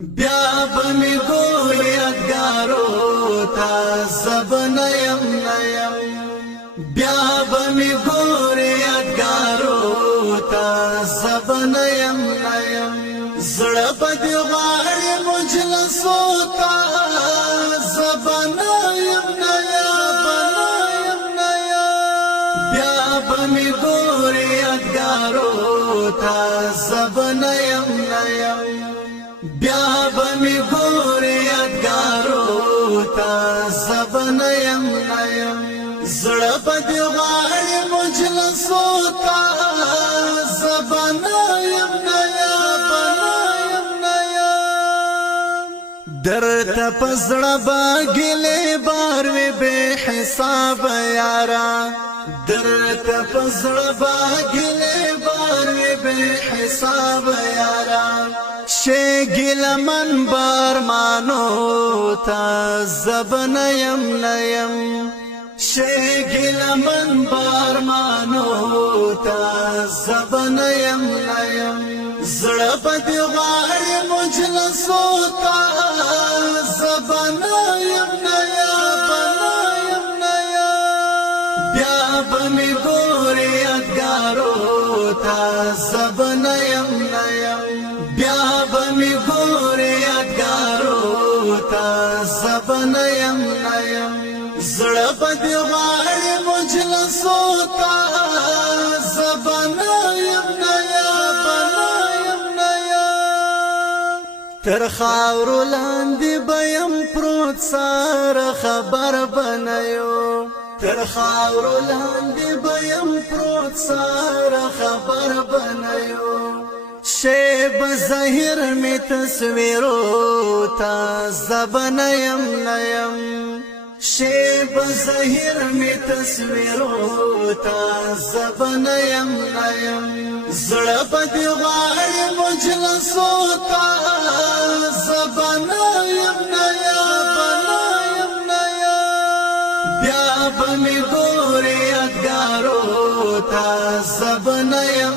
بیا بمی گوری ادگارو تا زب نیم بیا بمی گوری ادگارو تا زب نیم زړه بدی غاړي مجلسو تا زب نیم بیا بمی گوری ادگارو تا زب نیم بیا بمی گوری یادگارو تا زب نیم زړه بدی غاړي مجلسو تا زب نیم درته پزړه باګلې بار وی به حساب یارا درته پزړه باګلې بار وی به حساب یارا شګل من بار مانو تا زب نیم شګل من بار مانو تا زب نیم زړه بدی غاړي مجلسو تا زب نیم بیا بمی گوری یادگارو تا زب نیم بیا بمی گوری یادگارو تا زب نیم زړه بدی غاړي مجلسو تا زب نیم تر خاورو لاندې بیم پروت ساره خبر بنیو تر خاورو لاندې بیم پروت ساره خبر بنیو شیب ظاهر می تصویرو تا زب نیم شیب ظاهر می تصویرو تا زب نیم زړه بدی غاړي مجلسو تا زب نیم بیا بمی گوری یادگارو تا زب نیم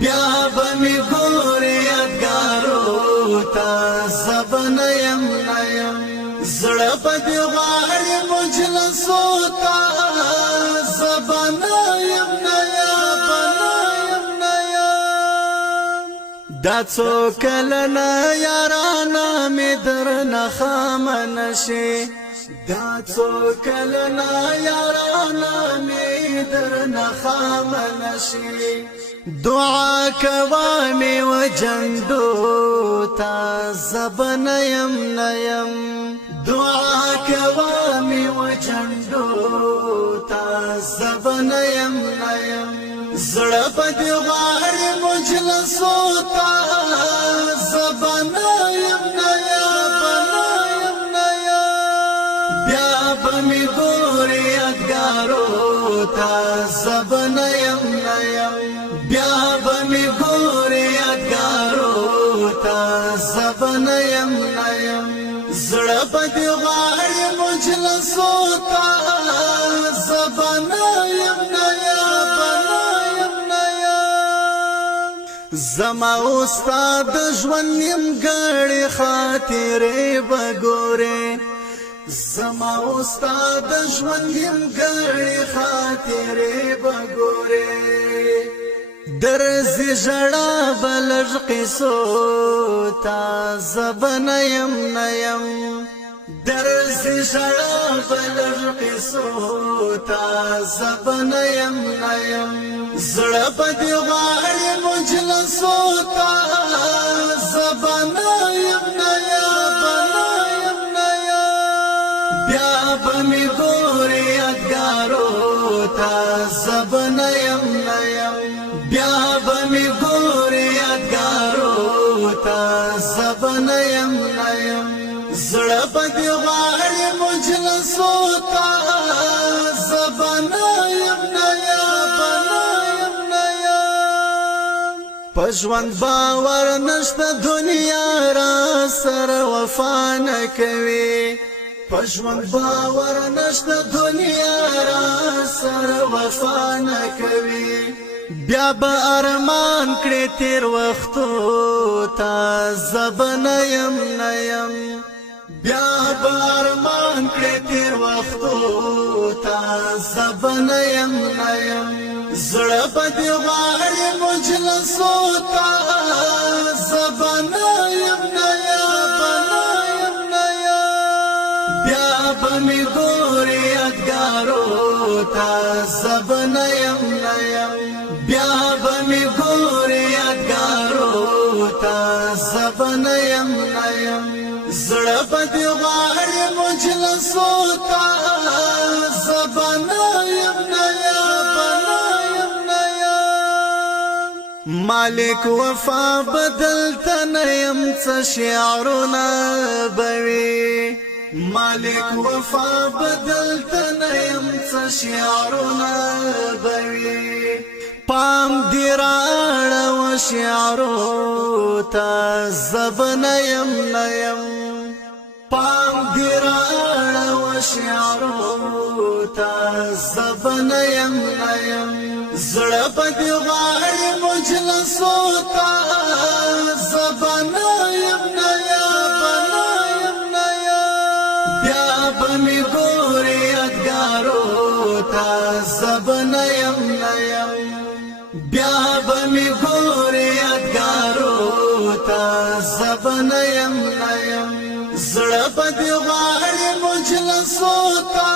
بیا بمی گوری یادگارو تا زب نیم زړه بدی غاړي مجلسو تا زب نیم دا څو کلنه یارانه می درنه خامنه شي دا څو کلنه یارانه می درنه خامنه شي دعا کوامي وجندو تا زب نیم دعا کوامي وجندو تا زب نیم زړه بدی غاړي مجلسو تا زب نیم بیا بمی گوری یادگارو تا زب نیم بیا بمی گوری یادگارو تا زب نیم زړه بدی غاړي مجلسو تا زب نیم زما استاد ژوند نیم ګړې خاطرې بګورې زما استاد ژوند نیم ګړې خاطرې بګورې درځي ژړا بلژ قصو تا زب نیم درځي ژړا بلژ قصو تا زب نیم زړه بدی غاړي مجلسو تا زب نیم بیا بمی گوری یادگارو تا زب نیم بیا بمی گوری یادگارو تا زب نیم زړه بدی غاړي مجلسو تا زب نیم پژوند باور نشته دنیا را سره وفا نه کوي پژوند باور نشته دنیا را سره وفا نه کوي بیا به ارمان کړې تیر وختو تا زبن یم نیم بیا به ارمان کړې تیر وختو تا زبن یم نیم زړه به دې غواړي مجلسو تا زبن یم نیم بیا به مې ګورې یادګارو تا زبن یم نیم بیا به مې ګورې یادګارو تا زبن یم نیم زړه به دې غواړي مجلسو تا زبن یم نیم مالک وفا بدلته نه یم څه شعرونه به وي مالک وفا بدلته نه یم څه شعرونه به وي پام دی راړه شعرو تا زبن یم نیم پام دی راړه شعرو تا زبن یم نیم زړه به دې غواړي مجلسو تا زبن یم نیم بیا به مې ګورې یادګارو تا زبن یم نیم بیا به مې ګورې یادګارو تا زبن یم نیم زړه به دې غواړي مجلسو تا